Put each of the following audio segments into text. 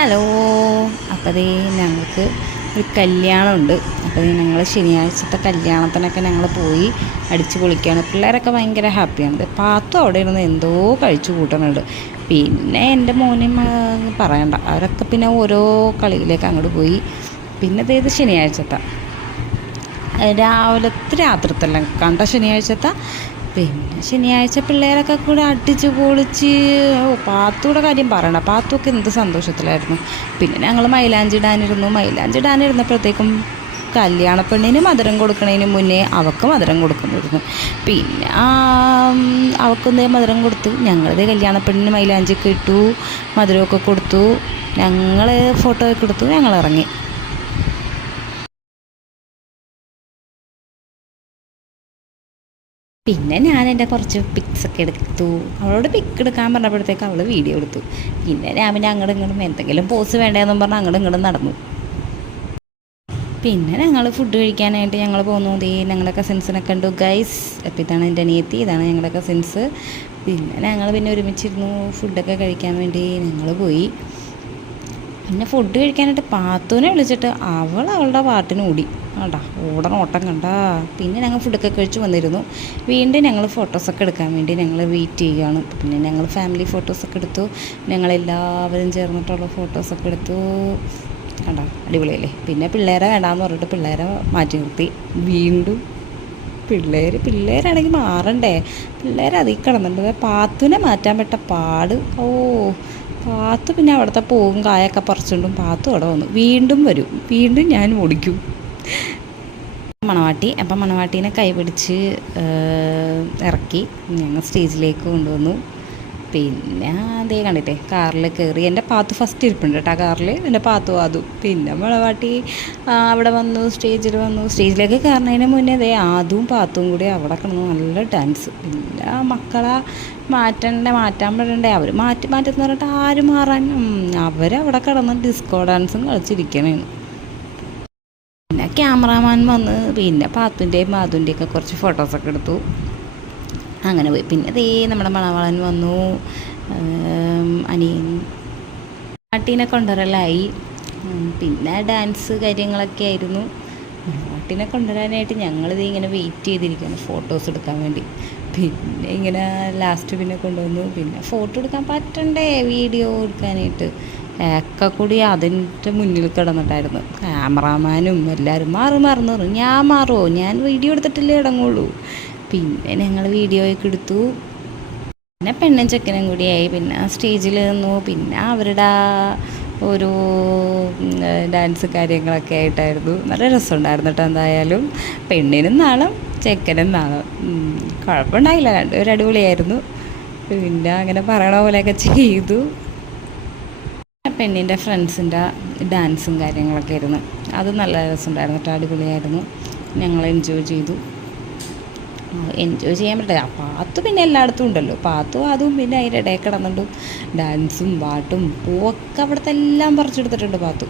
Hello. അപ്പോൾ ഞങ്ങൾക്ക് ഒരു കല്യാണമുണ്ട്. അപ്പോൾ ഞങ്ങൾ ശനിയാഴ്ചത്തെ കല്യാണത്തിനൊക്കെ ഞങ്ങൾ പോയി അടിച്ച് പൊളിക്കുകയാണ്. പിള്ളേരൊക്കെ ഭയങ്കര ഹാപ്പിയാണ്. പാത്തും അവിടെ ഇരുന്ന് എന്തോ കഴിച്ചു കൂട്ടുന്നുണ്ട്. പിന്നെ എൻ്റെ മോനും പറയണ്ട, അവരൊക്കെ പിന്നെ ഓരോ കളിയിലേക്ക് അങ്ങോട്ട് പോയി. പിന്നെ ഇത് ശനിയാഴ്ചത്തെ രാവിലത്തെ രാത്രിത്തെല്ലാം കണ്ട ശനിയാഴ്ചത്തെ. പിന്നെ ശനിയാഴ്ച പിള്ളേരൊക്കെ കൂടെ അടിച്ച് പൊളിച്ച് പാത്തൂടെ കാര്യം പറയണം. പാത്തുമൊക്കെ എന്ത് സന്തോഷത്തിലായിരുന്നു. പിന്നെ ഞങ്ങൾ മൈലാഞ്ചി ഇടാനിരുന്നപ്പോഴത്തേക്കും കല്യാണ പെണ്ണിന് മധുരം കൊടുക്കുന്നതിന് മുന്നേ അവൾക്ക് മധുരം കൊടുക്കുമായിരുന്നു. പിന്നെ അവൾക്കൊന്നേ മധുരം കൊടുത്തു. ഞങ്ങളിതേ കല്യാണ പെണ്ണിന് മൈലാഞ്ചിയൊക്കെ ഇട്ടു, മധുരമൊക്കെ കൊടുത്തു, ഞങ്ങൾ ഫോട്ടോ ഒക്കെ എടുത്തു, ഞങ്ങൾ ഇറങ്ങി. പിന്നെ ഞാൻ എൻ്റെ കുറച്ച് പിക്സൊക്കെ എടുത്തു. അവളോട് പിക്ക് എടുക്കാൻ പറഞ്ഞപ്പോഴത്തേക്ക് അവൾ വീഡിയോ എടുത്തു. പിന്നെ ഞാൻ അങ്ങോട്ടും ഇങ്ങോട്ടും എന്തെങ്കിലും പോസ് വേണ്ടതെന്നും പറഞ്ഞ് അങ്ങോട്ടും ഇങ്ങോട്ടും നടന്നു. പിന്നെ ഞങ്ങൾ ഫുഡ് കഴിക്കാനായിട്ട് ഞങ്ങൾ പോന്നു. ഞങ്ങളുടെ കസിൻസിനൊക്കെ ഉണ്ട് ഗൈസ്. അപ്പോൾ ഇതാണ് എൻ്റെ അനിയത്തി, ഇതാണ് ഞങ്ങളുടെ കസിൻസ്. പിന്നെ ഞങ്ങൾ ഒരുമിച്ചിരുന്നു ഫുഡൊക്കെ കഴിക്കാൻ വേണ്ടി ഞങ്ങൾ പോയി. പിന്നെ ഫുഡ് കഴിക്കാനായിട്ട് പാത്തുവിനെ വിളിച്ചിട്ട് അവളുടെ പാട്ടിന് ഓടി. കണ്ടാ ഓട്ടം കണ്ടാ. പിന്നെ ഞങ്ങൾ ഫുഡൊക്കെ കഴിച്ച് വന്നിരുന്നു. വീണ്ടും ഞങ്ങൾ ഫോട്ടോസൊക്കെ എടുക്കാൻ വേണ്ടി ഞങ്ങൾ വെയിറ്റ് ചെയ്യുകയാണ്. പിന്നെ ഞങ്ങൾ ഫാമിലി ഫോട്ടോസൊക്കെ എടുത്തു. ഞങ്ങളെല്ലാവരും ചേർന്നിട്ടുള്ള ഫോട്ടോസൊക്കെ എടുത്തു. കണ്ടാ അടിപൊളിയല്ലേ. പിന്നെ പിള്ളേരെ വേണ്ടാന്ന് പറഞ്ഞിട്ട് പിള്ളേരെ മാറ്റി നിർത്തി. വീണ്ടും പിള്ളേരാണെങ്കിൽ മാറണ്ടേ, പിള്ളേരതിൽ കിടന്നിട്ടുണ്ട്. പാത്തുവിനെ മാറ്റാൻ പറ്റ പാട്. പാത്തു പിന്നെ അവിടുത്തെ പൂവും കായൊക്കെ പറിച്ചുകൊണ്ടും പാത്തു അവിടെ വന്നു. വീണ്ടും വരും, വീണ്ടും ഞാൻ ഓടിക്കും. മണവാട്ടി. അപ്പം മണവാട്ടീനെ കൈപിടിച്ച് ഇറക്കി ഞങ്ങൾ സ്റ്റേജിലേക്ക് കൊണ്ടുവന്നു. പിന്നെ അതേ കണ്ടിട്ടേ കാറിൽ കയറി. എൻ്റെ പാത്തു ഫസ്റ്റ് ഇരിപ്പുണ്ട് കേട്ടോ കാറിൽ, എൻ്റെ പാത്തു. പിന്നെ മണവാട്ടി അവിടെ വന്നു, സ്റ്റേജിലേക്ക് കയറുന്നതിന് മുന്നേ ആദും പാത്തും കൂടി അവിടെ കിടന്നു നല്ല ഡാൻസ്. പിന്നെ മക്കളെ മാറ്റാൻ പെടണ്ടേ, അവർ മാറ്റുന്ന പറഞ്ഞിട്ട് ആരും മാറാൻ, അവരവിടെ കിടന്ന് ഡിസ്കോ ഡാൻസും കളിച്ചിരിക്കണേന്ന്. പിന്നെ ക്യാമറാമാൻ വന്ന് പിന്നെ പാത്തുൻ്റെയും മാധുവിൻ്റെയൊക്കെ കുറച്ച് ഫോട്ടോസൊക്കെ എടുത്തു. അങ്ങനെ പോയി. പിന്നെ നമ്മുടെ മണവാളൻ വന്നു, അനിയൻ പാട്ടീനെ കൊണ്ടുവരലായി. പിന്നെ ഡാൻസ് കാര്യങ്ങളൊക്കെ ആയിരുന്നു. പാട്ടിനെ കൊണ്ടുവരാനായിട്ട് ഞങ്ങളിത് ഇങ്ങനെ വെയിറ്റ് ചെയ്തിരിക്കുകയാണ് ഫോട്ടോസ് എടുക്കാൻ വേണ്ടി. പിന്നെ ഇങ്ങനെ ലാസ്റ്റ് പിന്നെ കൊണ്ടുവന്നു. പിന്നെ ഫോട്ടോ എടുക്കാൻ പറ്റണ്ടേ, വീഡിയോ എടുക്കാനായിട്ട് ഒക്കെ കൂടി അതിൻ്റെ മുന്നിൽ കിടന്നിട്ടായിരുന്നു. ക്യാമറാമാനും എല്ലാവരും മാറുന്നു. ഞാൻ മാറുമോ, ഞാൻ വീഡിയോ എടുത്തിട്ടല്ലേ ഇടങ്ങുള്ളൂ. പിന്നെ ഞങ്ങൾ വീഡിയോ ഒക്കെ എടുത്തു. പിന്നെ പെണ്ണും ചെക്കനും കൂടിയായി. പിന്നെ സ്റ്റേജിൽ നിന്നു. പിന്നെ അവരുടെ ഓരോ ഡാൻസ് കാര്യങ്ങളൊക്കെ ആയിട്ടായിരുന്നു. നല്ല രസമുണ്ടായിരുന്നു കേട്ടോ. എന്തായാലും പെണ്ണിനും നാണം ചെക്കനും നാണം. കുഴപ്പമുണ്ടായില്ല, രണ്ടുപേരും അടിപൊളിയായിരുന്നു. പിന്നെ അങ്ങനെ പറയണ പോലെയൊക്കെ ചെയ്തു. പെണ്ണിൻ്റെ ഫ്രണ്ട്സിൻ്റെ ഡാൻസും കാര്യങ്ങളൊക്കെ ആയിരുന്നു. അത് നല്ല രസമുണ്ടായിരുന്നു കേട്ടോ, അടിപൊളിയായിരുന്നു. ഞങ്ങൾ എൻജോയ് ചെയ്തു. എൻജോയ് ചെയ്യാൻ പറ്റില്ല. പാത്തു പിന്നെ എല്ലായിടത്തും ഉണ്ടല്ലോ, അതും പിന്നെ അതിൻ്റെ ഇടയിൽ കിടന്നിട്ടും ഡാൻസും പാട്ടും പൂവൊക്കെ അവിടുത്തെ എല്ലാം പറിച്ചെടുത്തിട്ടുണ്ട് പാത്തു.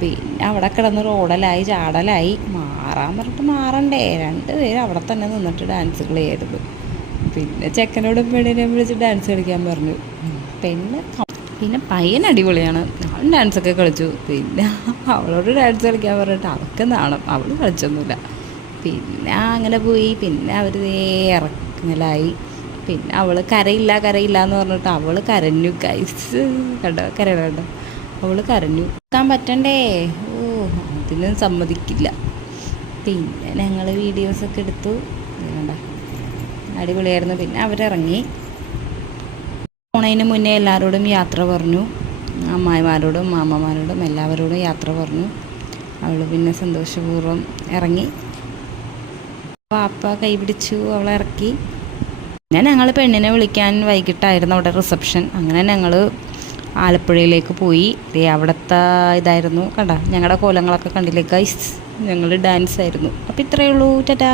പിന്നെ അവിടെ കിടന്ന് റോഡലായി ചാടലായി. മാറാൻ പറഞ്ഞിട്ട് മാറണ്ടേ, രണ്ടുപേരും അവിടെ തന്നെ നിന്നിട്ട് ഡാൻസ് കളിയായിരുന്നു. പിന്നെ ചെക്കനോടും പെണ്ണിനെ വിളിച്ച് ഡാൻസ് കളിക്കാൻ പറഞ്ഞു. പിന്നെ പയ്യൻ അടിപൊളിയാണ്, അവൻ ഡാൻസൊക്കെ കളിച്ചു. പിന്നെ അവളോട് ഡാൻസ് കളിക്കാൻ പറഞ്ഞിട്ട് അവൾക്ക് നാണം, അവൾ കളിച്ചൊന്നുമില്ല. പിന്നെ അങ്ങനെ പോയി. പിന്നെ അവർ ഇറങ്ങലായി. പിന്നെ അവൾ കരയില്ല എന്ന് പറഞ്ഞിട്ട് അവൾ കരഞ്ഞു ഗൈസ്. കണ്ടോ അവൾ കരഞ്ഞു. നിൽക്കാൻ പറ്റണ്ടേ, അതിനും സമ്മതിക്കില്ല. പിന്നെ ഞങ്ങൾ വീഡിയോസൊക്കെ എടുത്തു. അടിപൊളിയായിരുന്നു. പിന്നെ അവരിറങ്ങി. പോണതിന് മുന്നേ എല്ലാവരോടും യാത്ര പറഞ്ഞു, അമ്മായിമാരോടും മാമ്മമാരോടും എല്ലാവരോടും യാത്ര പറഞ്ഞു. അവൾ പിന്നെ സന്തോഷപൂർവ്വം ഇറങ്ങി. പാപ്പ കൈ പിടിച്ചു അവളെ ഇറക്കി. പിന്നെ ഞങ്ങൾ പെണ്ണിനെ വിളിക്കാൻ വൈകിട്ടായിരുന്നു അവിടെ റിസപ്ഷൻ. അങ്ങനെ ഞങ്ങൾ ആലപ്പുഴയിലേക്ക് പോയി. അവിടുത്തെ ഇതായിരുന്നു കണ്ട, ഞങ്ങളുടെ കോലങ്ങളൊക്കെ കണ്ടില്ലേ ഗൈസ്, ഞങ്ങൾ ഡാൻസ് ആയിരുന്നു. അപ്പോൾ ഇത്രയേ ഉള്ളൂ. ടാറ്റാ.